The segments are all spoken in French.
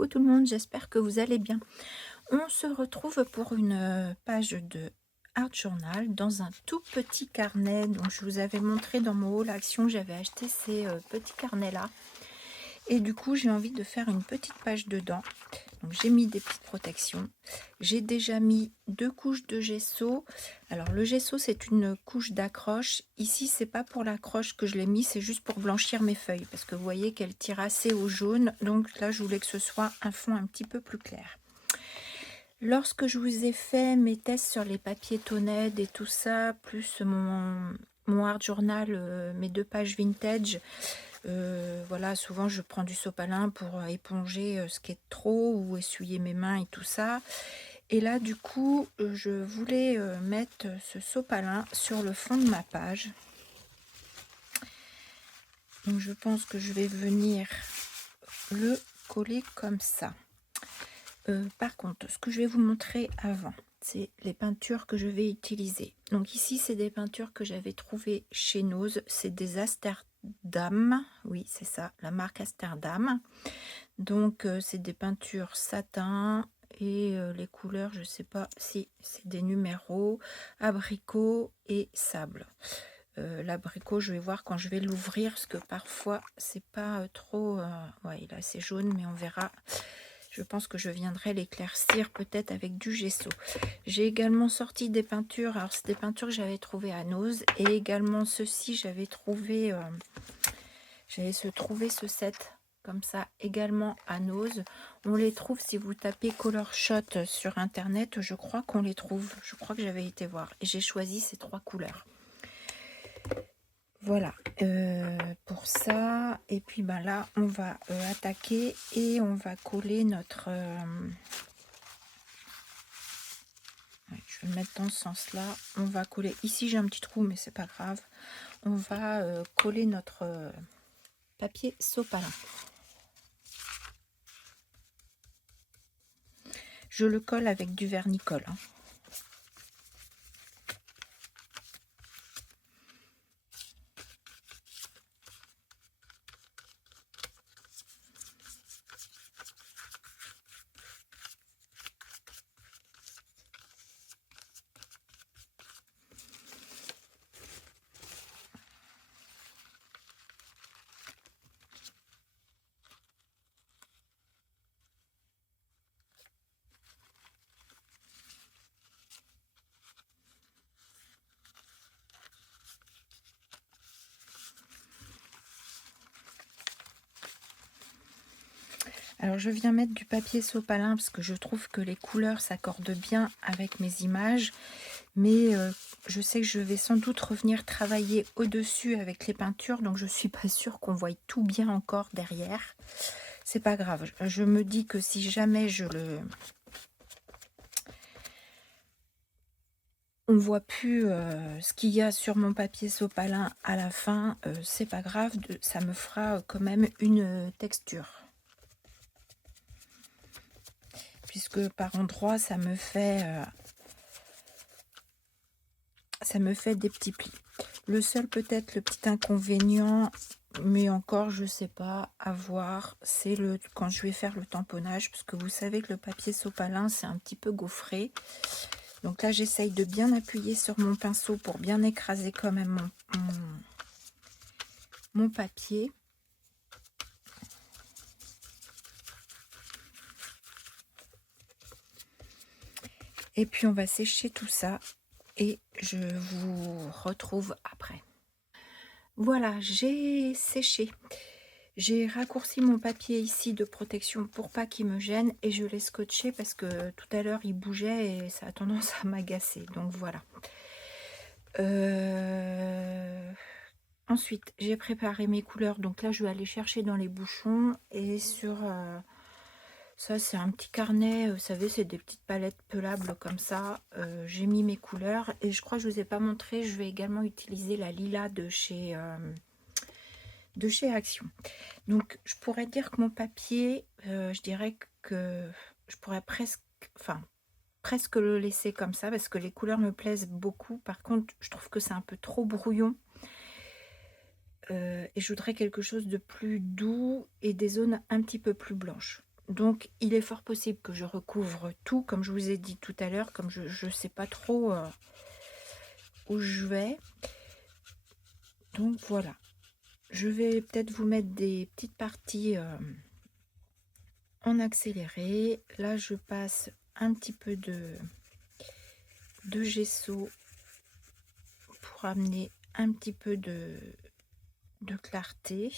Coucou tout le monde, j'espère que vous allez bien. On se retrouve pour une page de Art Journal dans un tout petit carnet. Donc je vous avais montré dans mon haul action, j'avais acheté ces petits carnets-là. Et du coup, j'ai envie de faire une petite page dedans. Donc j'ai mis des petites protections. J'ai déjà mis 2 couches de gesso. Alors le gesso, c'est une couche d'accroche. Ici, c'est pas pour l'accroche que je l'ai mis, c'est juste pour blanchir mes feuilles. Parce que vous voyez qu'elle tire assez au jaune. Donc là, je voulais que ce soit un fond un petit peu plus clair. Lorsque je vous ai fait mes tests sur les papiers Toned et tout ça, plus mon art journal, mes 2 pages vintage, voilà, souvent je prends du sopalin pour éponger ce qui est trop ou essuyer mes mains et tout ça. Et là, du coup, je voulais mettre ce sopalin sur le fond de ma page. Donc je pense que je vais venir le coller comme ça. Par contre, ce que je vais vous montrer avant, c'est les peintures que je vais utiliser. Donc ici, c'est des peintures que j'avais trouvées chez Nose. C'est des Amsterdam. Oui, c'est ça, la marque Amsterdam. Donc, c'est des peintures satin et les couleurs, je sais pas si c'est des numéros, abricot et sable. L'abricot, je vais voir quand je vais l'ouvrir parce que parfois, c'est pas trop... ouais, il est assez jaune, mais on verra. Je pense que je viendrai l'éclaircir peut-être avec du gesso. J'ai également sorti des peintures. Alors, c'est des peintures que j'avais trouvées à Nose. Et également, ceci, j'avais trouvé... trouvé ce set comme ça également à Nose. On les trouve si vous tapez Color Shot sur internet. Je crois qu'on les trouve. Je crois que j'avais été voir. Et j'ai choisi ces 3 couleurs. Voilà pour ça. Et puis ben là, on va attaquer et on va coller notre... je vais le mettre dans ce sens-là. On va coller... Ici, j'ai un petit trou, mais c'est pas grave. On va coller notre papier sopalin. Je le colle avec du vernicole. Hein. Alors je viens mettre du papier sopalin parce que je trouve que les couleurs s'accordent bien avec mes images. Mais je sais que je vais sans doute revenir travailler au-dessus avec les peintures. Donc je suis pas sûre qu'on voie tout bien encore derrière. C'est pas grave. Je me dis que si jamais on voit plus ce qu'il y a sur mon papier sopalin à la fin, c'est pas grave. Ça me fera quand même une texture. Puisque par endroits, ça me fait des petits plis. Le seul peut-être le petit inconvénient, mais encore je sais pas, à voir, c'est quand je vais faire le tamponnage, parce que vous savez que le papier sopalin c'est un petit peu gaufré. Donc là j'essaye de bien appuyer sur mon pinceau pour bien écraser quand même mon papier. Et puis on va sécher tout ça et je vous retrouve après. Voilà, j'ai séché. J'ai raccourci mon papier ici de protection pour pas qu'il me gêne et je l'ai scotché parce que tout à l'heure il bougeait et ça a tendance à m'agacer. Donc voilà. Ensuite, j'ai préparé mes couleurs. Donc là, je vais aller chercher dans les bouchons et sur... ça, c'est un petit carnet, vous savez, c'est des petites palettes pelables comme ça. J'ai mis mes couleurs et je crois que je vous ai pas montré. Je vais également utiliser la lilas de chez Action. Donc, je pourrais dire que mon papier, je dirais que je pourrais presque le laisser comme ça parce que les couleurs me plaisent beaucoup. Par contre, je trouve que c'est un peu trop brouillon. Et je voudrais quelque chose de plus doux et des zones un petit peu plus blanches. Donc, il est fort possible que je recouvre tout, comme je vous ai dit tout à l'heure, comme je ne sais pas trop où je vais. Donc, voilà. Je vais peut-être vous mettre des petites parties en accéléré. Là, je passe un petit peu de gesso pour amener un petit peu de clarté.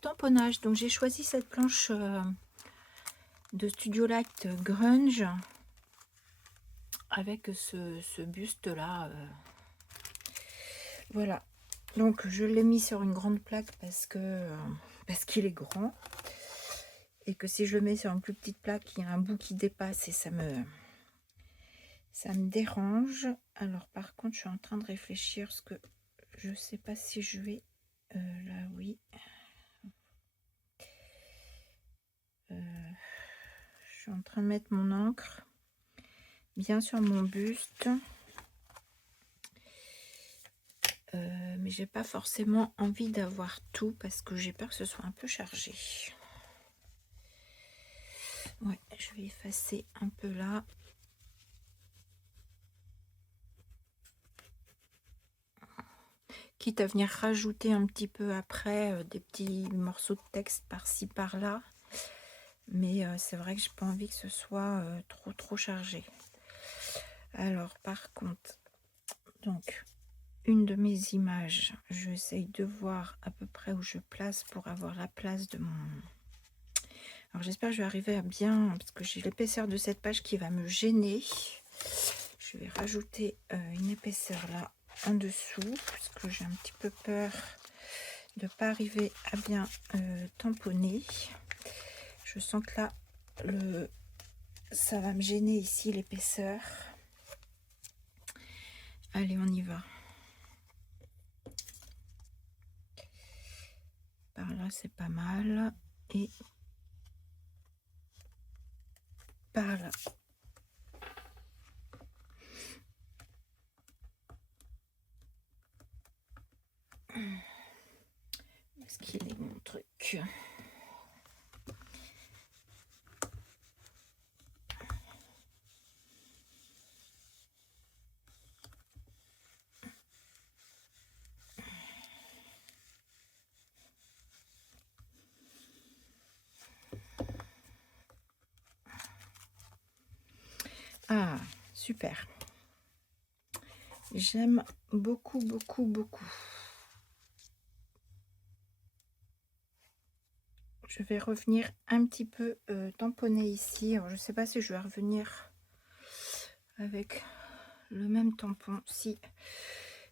Tamponnage. Donc j'ai choisi cette planche de Studio Light Grunge avec ce buste là. Voilà. Donc je l'ai mis sur une grande plaque parce qu'il est grand et que si je le mets sur une plus petite plaque, il y a un bout qui dépasse et ça me dérange. Alors par contre, je suis en train de réfléchir parce que je sais pas si je vais là, oui. Je suis en train de mettre mon encre bien sur mon buste, mais j'ai pas forcément envie d'avoir tout parce que j'ai peur que ce soit un peu chargé. Ouais, je vais effacer un peu là. quitte à venir rajouter un petit peu après des petits morceaux de texte par-ci par-là. Mais c'est vrai que j'ai pas envie que ce soit trop chargé. Alors par contre, donc une de mes images, j'essaye de voir à peu près où je place pour avoir la place de mon... Alors j'espère que je vais arriver à bien, parce que j'ai l'épaisseur de cette page qui va me gêner. Je vais rajouter une épaisseur là en dessous, parce que j'ai un petit peu peur de ne pas arriver à bien tamponner. Je sens que là, ça va me gêner ici l'épaisseur. Allez, on y va. Par là, c'est pas mal. Et par là. Est-ce qu'il est mon truc ? Ah, super. J'aime beaucoup. Je vais revenir un petit peu tamponner ici. Alors, je ne sais pas si je vais revenir avec le même tampon. Si,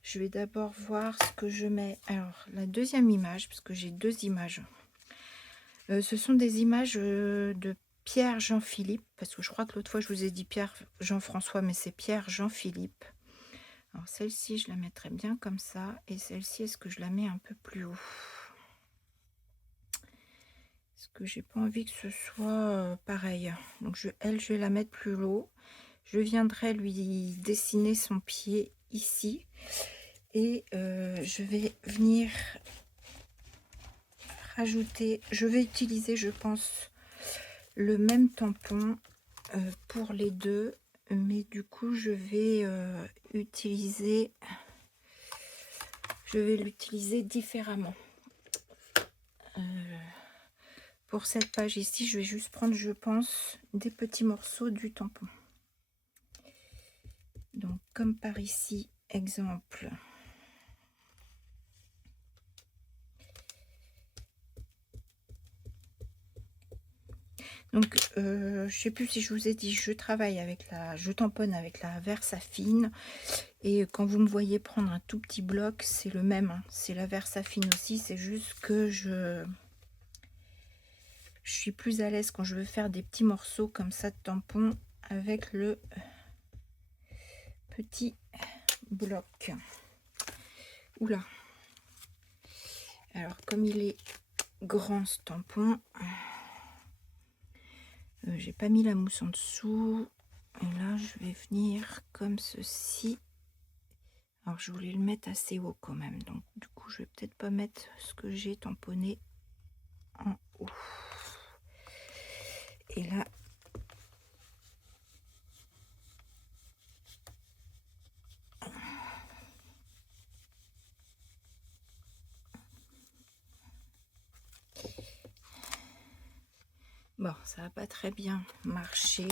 je vais d'abord voir ce que je mets. Alors, la deuxième image, parce que j'ai deux images. Ce sont des images de Pierre Jean-Philippe, parce que je crois que l'autre fois je vous ai dit Pierre Jean-François, mais c'est Pierre Jean-Philippe. Alors celle-ci, je la mettrai bien comme ça, et celle-ci, est-ce que je la mets un peu plus haut? Parce que j'ai pas envie que ce soit pareil. Donc elle, je vais la mettre plus haut. Je viendrai lui dessiner son pied ici, et je vais venir rajouter, je vais utiliser, je pense, le même tampon pour les deux, mais du coup je vais l'utiliser différemment. Pour cette page ici, je vais juste prendre, je pense, des petits morceaux du tampon. Donc comme par ici, exemple. Donc je sais plus si je vous ai dit, je tamponne avec la Versafine, et quand vous me voyez prendre un tout petit bloc, c'est le même, hein. C'est la Versafine aussi, c'est juste que je suis plus à l'aise quand je veux faire des petits morceaux comme ça de tampon avec le petit bloc. Oula, alors comme il est grand ce tampon, j'ai pas mis la mousse en dessous, et là je vais venir comme ceci. Alors je voulais le mettre assez haut quand même, donc du coup je vais peut-être pas mettre ce que j'ai tamponné en haut. Et là bon, ça va pas très bien marcher.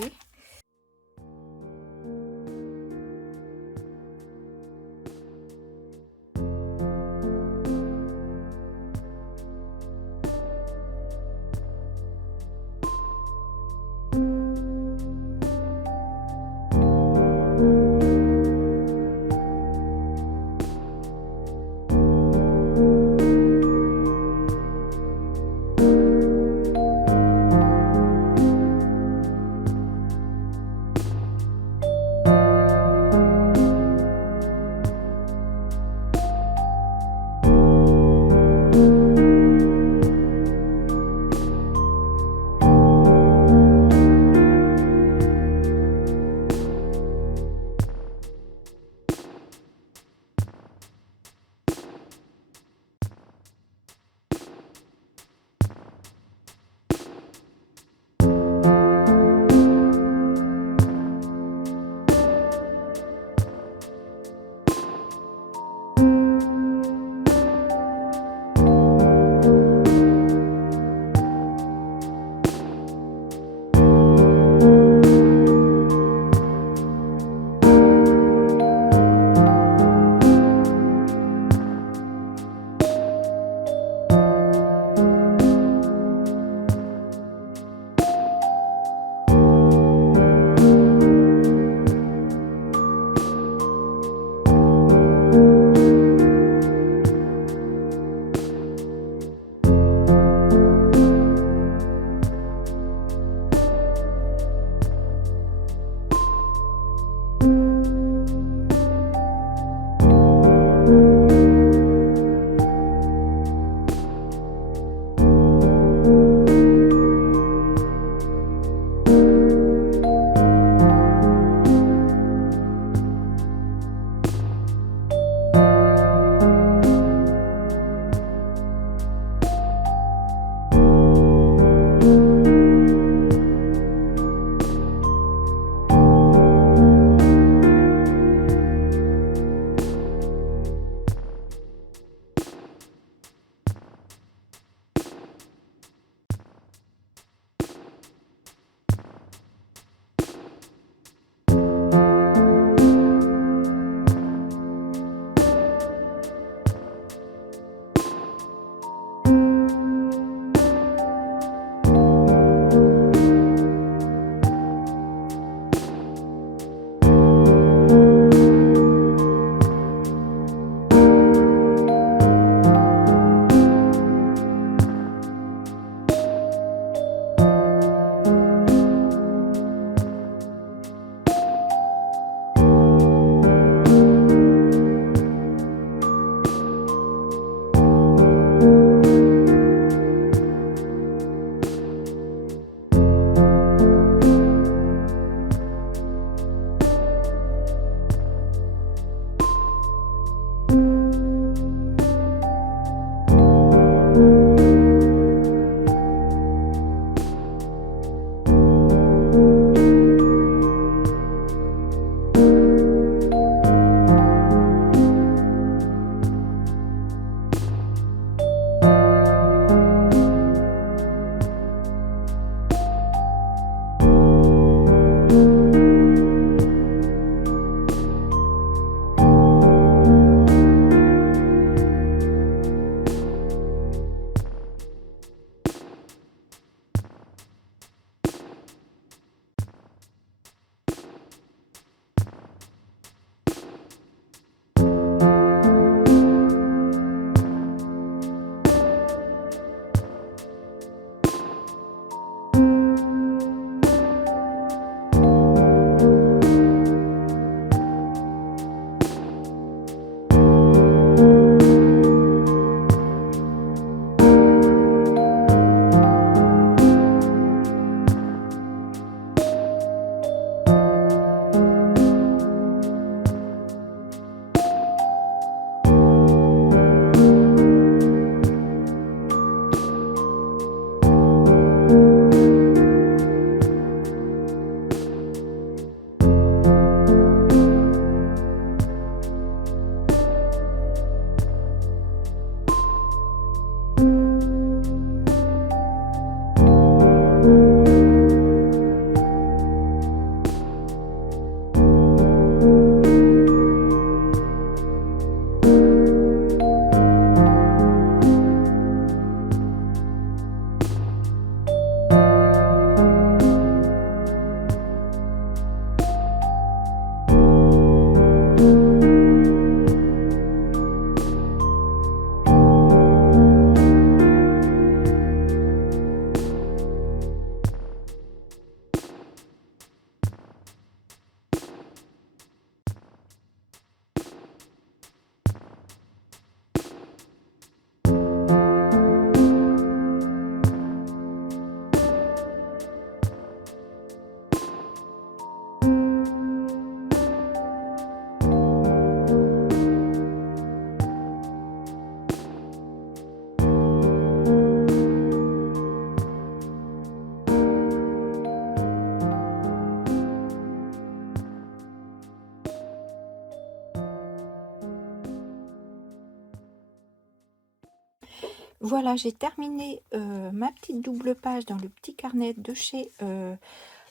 Voilà, j'ai terminé ma petite double page dans le petit carnet de chez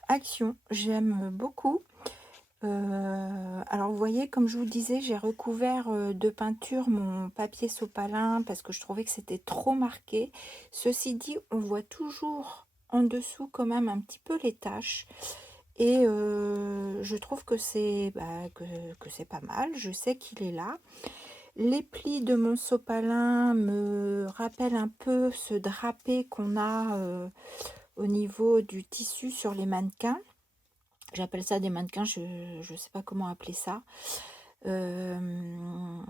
Action. J'aime beaucoup. Alors vous voyez, comme je vous disais, j'ai recouvert de peinture mon papier sopalin parce que je trouvais que c'était trop marqué. Ceci dit, on voit toujours en dessous quand même un petit peu les taches. Et je trouve que c'est que c'est pas mal. Je sais qu'il est là. Les plis de mon sopalin me rappellent un peu ce drapé qu'on a au niveau du tissu sur les mannequins. J'appelle ça des mannequins, je ne sais pas comment appeler ça. Qu'est-ce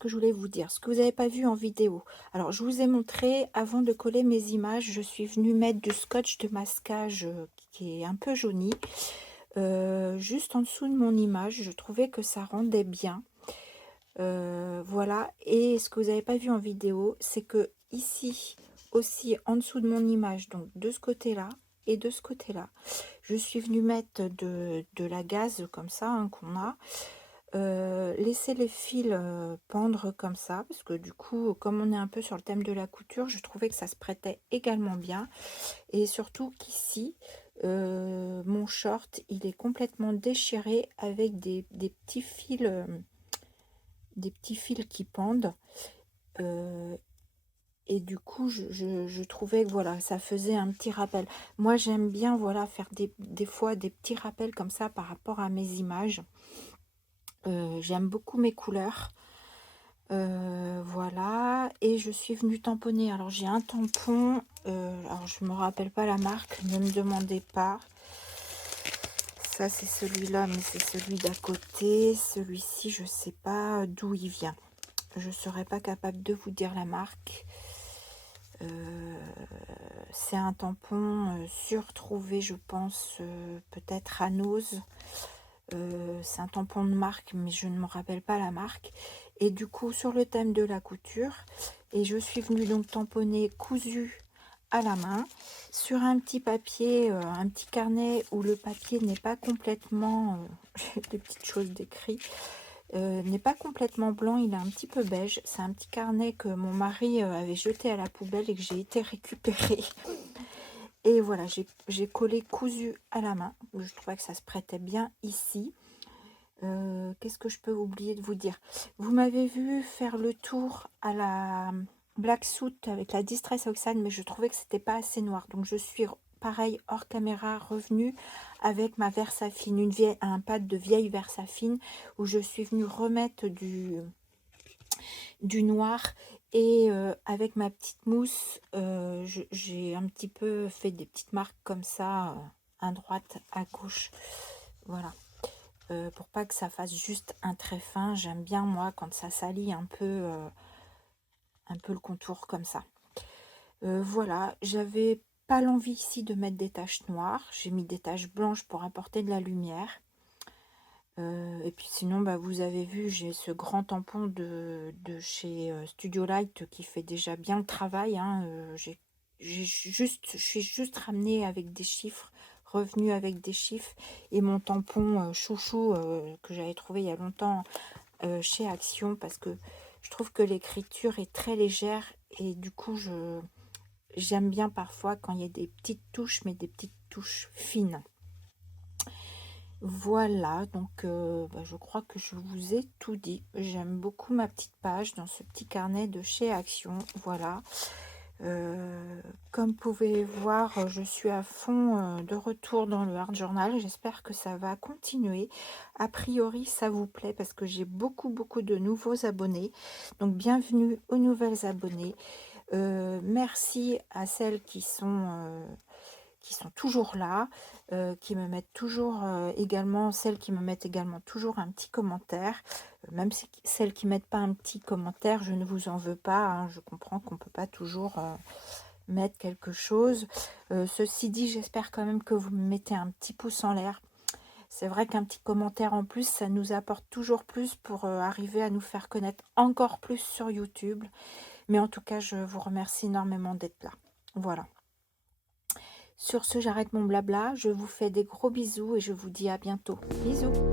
que je voulais vous dire? Ce que vous n'avez pas vu en vidéo. Alors, je vous ai montré, avant de coller mes images, je suis venue mettre du scotch de masquage qui est un peu jauni. Juste en dessous de mon image, je trouvais que ça rendait bien. Voilà, et ce que vous n'avez pas vu en vidéo, c'est que ici aussi en dessous de mon image, donc de ce côté là et de ce côté là, je suis venue mettre de la gaze comme ça hein, qu'on a, laisser les fils pendre comme ça, parce que du coup comme on est un peu sur le thème de la couture, je trouvais que ça se prêtait également bien. Et surtout qu'ici mon short il est complètement déchiré avec des petits fils qui pendent. Et du coup, je trouvais que voilà, ça faisait un petit rappel. Moi, j'aime bien voilà, faire des fois des petits rappels comme ça par rapport à mes images. J'aime beaucoup mes couleurs. Voilà, et je suis venue tamponner. Alors, j'ai un tampon. Alors, je ne me rappelle pas la marque, ne me demandez pas. Ça, c'est celui-là, mais c'est celui d'à côté. Celui-ci, je ne sais pas d'où il vient. Je ne serais pas capable de vous dire la marque. C'est un tampon surtrouvé, je pense, peut-être à Nose. C'est un tampon de marque, mais je ne me rappelle pas la marque. Et du coup, sur le thème de la couture, et je suis venue donc tamponner cousu à la main sur un petit papier, un petit carnet où le papier n'est pas complètement, des petites choses d'écrit, n'est pas complètement blanc, il est un petit peu beige. C'est un petit carnet que mon mari avait jeté à la poubelle et que j'ai été récupérer. Et voilà, j'ai collé cousu à la main. Je trouvais que ça se prêtait bien ici. Qu'est-ce que je peux oublier de vous dire? Vous m'avez vu faire le tour à la Black Suit avec la Distress Oxide, mais je trouvais que c'était pas assez noir. Donc je suis pareil hors caméra revenue avec ma Versafine, un pad de vieille Versafine où je suis venue remettre du noir. Et avec ma petite mousse, j'ai un petit peu fait des petites marques comme ça, à droite, à gauche. Voilà. Pour pas que ça fasse juste un trait fin. J'aime bien, moi, quand ça salit un peu le contour comme ça. Voilà. J'avais pas l'envie ici de mettre des taches noires. J'ai mis des taches blanches pour apporter de la lumière. Et puis sinon, bah, vous avez vu, j'ai ce grand tampon de chez Studio Light qui fait déjà bien le travail. Hein. Je suis juste ramenée avec des chiffres, revenue avec des chiffres. Et mon tampon chouchou que j'avais trouvé il y a longtemps chez Action, parce que je trouve que l'écriture est très légère. Et du coup, j'aime bien parfois quand il y a des petites touches, mais des petites touches fines. Voilà, donc bah, je crois que je vous ai tout dit. J'aime beaucoup ma petite page dans ce petit carnet de chez Action. Voilà. Comme vous pouvez voir, je suis à fond de retour dans le Art Journal. J'espère que ça va continuer. A priori, ça vous plaît parce que j'ai beaucoup de nouveaux abonnés. Donc, bienvenue aux nouvelles abonnés. Merci à celles qui sont toujours là, qui me mettent toujours également, celles qui me mettent également toujours un petit commentaire. Même si celles qui mettent pas un petit commentaire, je ne vous en veux pas, hein. Je comprends qu'on peut pas toujours mettre quelque chose. Ceci dit, j'espère quand même que vous me mettez un petit pouce en l'air. C'est vrai qu'un petit commentaire en plus, ça nous apporte toujours plus pour arriver à nous faire connaître encore plus sur YouTube. Mais en tout cas, je vous remercie énormément d'être là. Voilà. Sur ce, j'arrête mon blabla. Je vous fais des gros bisous et je vous dis à bientôt. Bisous!